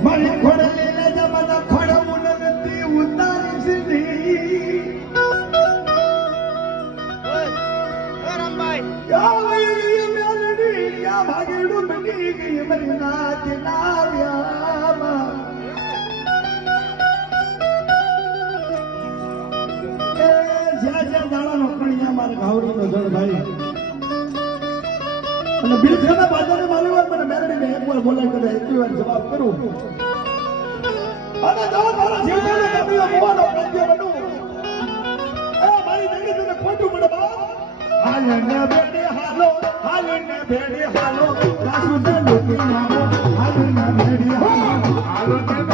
મને ખોડે લઈને જમાના ખોડવું નથી ઉતારી સીધી ક્યાં મેલડી ક્યાં ભાગેડું બની ગઈ મારી નાચ નાવ્યામાં દાડાનો કણિયા મારે ઘાવડીનો જળ ભાઈ અને બિલખાના બાજારે મારી વાત મને મેરડીને એકવાર બોલાવી કરે એટલી વાર જવાબ કરું અને જો મારા જીવનને કબીઓ મોવાનો પ્રત્યે બનું એ મારી જિંદગીને ખોટું પડે બાપ હાલને ભેડે હાલો રાસુને લૂટી મારો હાલને ભેડે હાલો